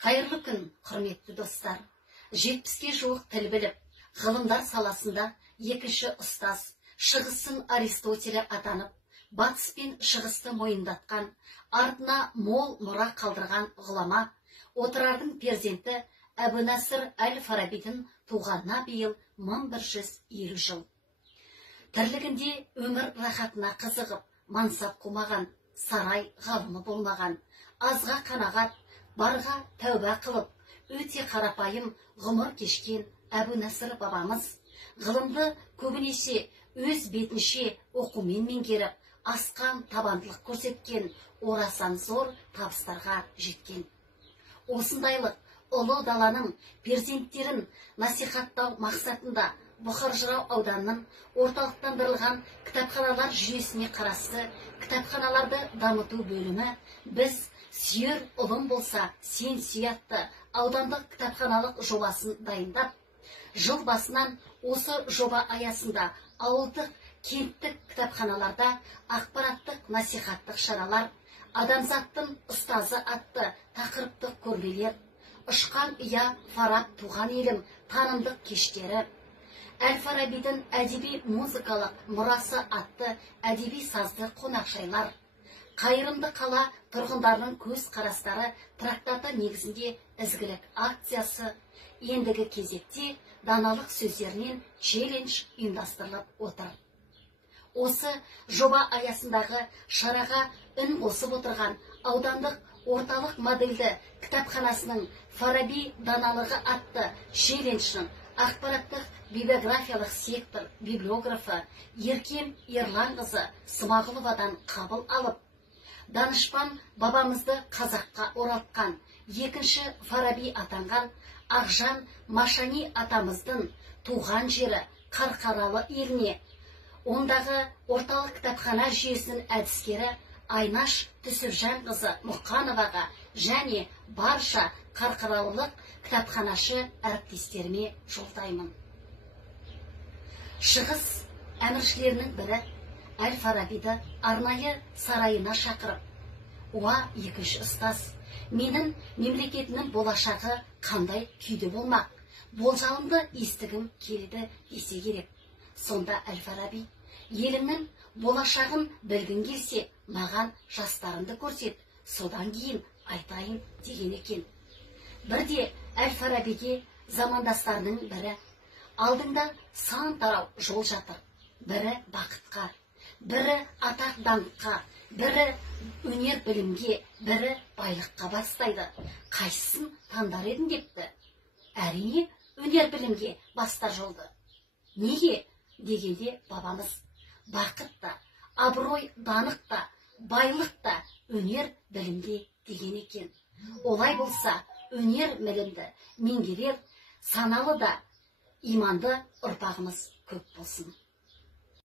Қайырлы күн, құрметті достар. 70-ге жуық тіл біліп, ғылымдар саласында екінші ұстаз, шығысын Аристотелі атанып, батыс пен шығысты мойындатқан, артына мол мұра қалдырған ғұлама, отырардың перзенті Әбу Насыр әл-Фарабидің туғанына биыл 1150 жыл. Тірлігінде өмір рахатына қызығып, мансап қумаған, сарай ғалымы болмаған, азға қанағат, барға тәуба қылып, өте қарапайым ғұмыр кешкен Әбу Насыр бабамыз, ғылымды көбінесе өз бетінше оқумен меңгеріп, асқан табандылық көрсеткен, орасан зор табыстарға жеткен. Осындайлық ұлы даланың перзенттерін насихаттау мақсатында Бұхар Жырау ауданының орталықтандырылған кітапханалар жүйесіне қарасты кітапханаларды дамыту бөлімі біз сүйер ұлым болса сен сүйатты аудандық кітапханалық жобасын дайындап, жыл басынан осы жоба аясында ауылдық кенттік кітапханаларда ақпараттық насихаттық шаралар, адамзаттың ұстазы атты тақырыптық көрмелер, ұшқан ұя Фараб туған елім танымдық кештері, Әл-Фарабидің әдеби музыкалық мұрасы атты әдеби сазды қонақжайлар, қайырымды қала тұрғындарының көз қарастары трактаты негізінде ізгілік акциясы, ендігі кезекте даналық сөздерінен челлендж ұйымдастырылып отыр. Осы жоба аясындағы шараға үн қосып отырған аудандық орталық модельді кітапханасының Фараби даналығы атты челлендждің ақпараттық библиографиялық сектор библиографы Еркем Ерланқызы Смағұловадан қабыл алып, данышпан бабамызды қазаққа оралтқан, екінші Фараби атанған Ақжан Машани атамыздың туған жері Қарқаралы еліне, ондағы орталық кітапхана жүйесінің әдіскері Айнаш Түсіпжанқызы Мұқановаға және барша қарқаралылық кітапханашы әріптестеріме жолдаймын. Шығыс әміршілерінің бірі Әл-Фарабиді арнайы сарайына шақырып, «Уа, екінші ұстаз, менің мемлекетінің болашағы қандай күйде болмақ? Болжалымды естігім келеді» десе керек. Сонда Әл-Фараби, елімнің болашағын білгің келсе, маған жастарымды көрсет, содан кейін айтайын деген екен. Бірде Әл-Фарабиге замандастарының бірі, алдыңда сан тарау жол жатыр. Бірі бақытқа, бірі атақ даңққа, бірі өнер білімге, бірі байлыққа бастайды. Қайсысын таңдар едің депті. Әрине, өнер білімге бастар жолды. Неге? Дегенде бабамыз, бақыт та, абырой даңқ та, байлық та өнер білімде деген екен. Олай болса, өнер білімді меңгерер, саналы да иманды ұрпағымыз көп болсын.